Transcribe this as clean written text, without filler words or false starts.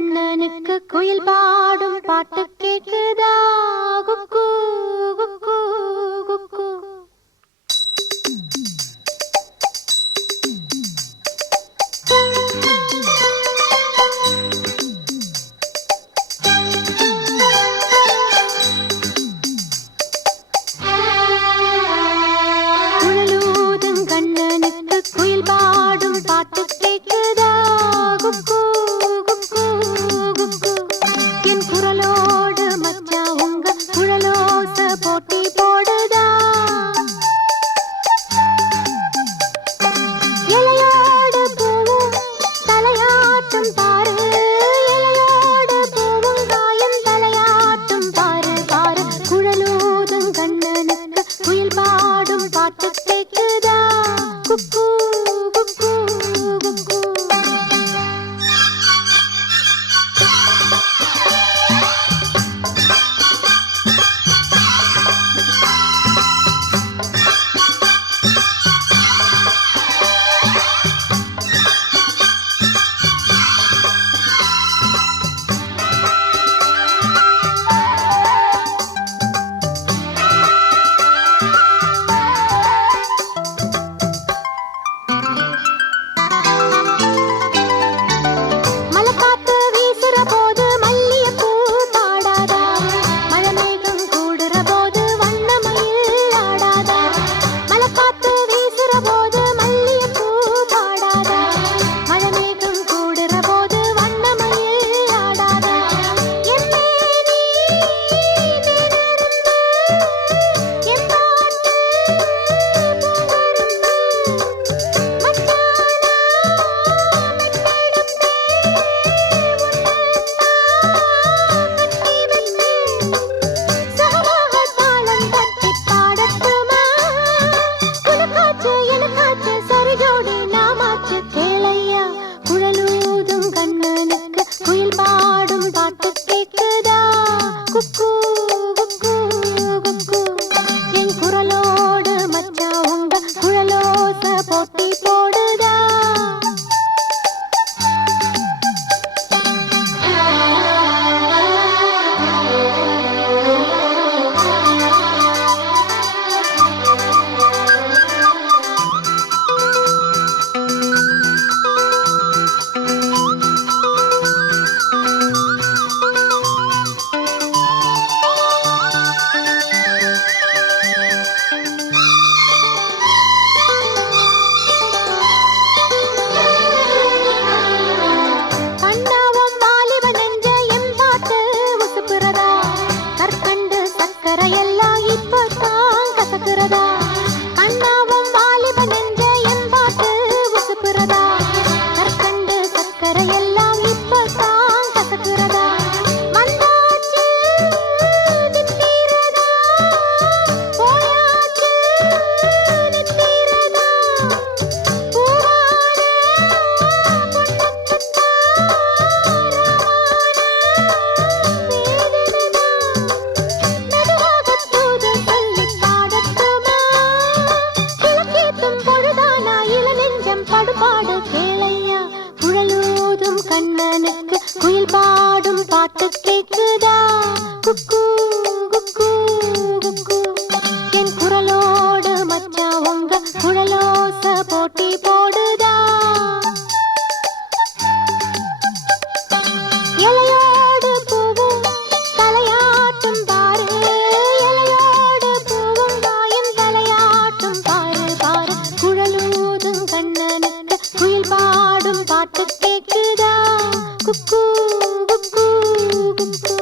கண்ணனுக்கு குயில் பாடும் பாட்டு கேக்குதா குக்கு குக்கு குக்கு. குழலூதும் கண்ணனுக்கு குயில் பாடும் பாட்டு கேக்குதா குக்கு. கண்ணனுக்கு குயில் பாடும் பாட்டு கேக்குதா குக்கு குக்கு குக்கு. என் குரலோடு மச்சா உங்க குழலோச போட்டி போடுதா. இலையோடு பூவும் தலையாட்டும் பாரு, இலையோடு பூவும் தாயும் தலையாட்டும் பாரு பாரு. குழலூதும் கண்ணனுக்கு குயில் பாடும் பாட்டு கேக்குதா குக்கு குக்கு குக்கு.